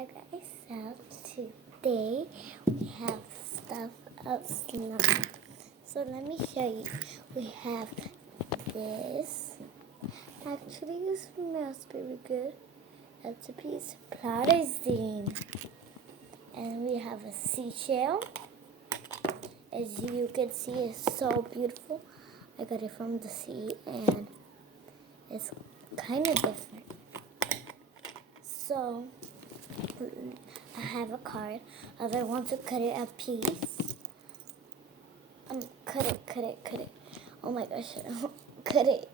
Hello guys, so today we have stuff outside. So let me show you. We have this. Actually, it smells very good. It's a piece of plastic. And we have a seashell. As you can see, it's so beautiful. I got it from the sea and it's kind of different. So I have a card. If I want to cut it a piece, cut it. Oh my gosh, cut it.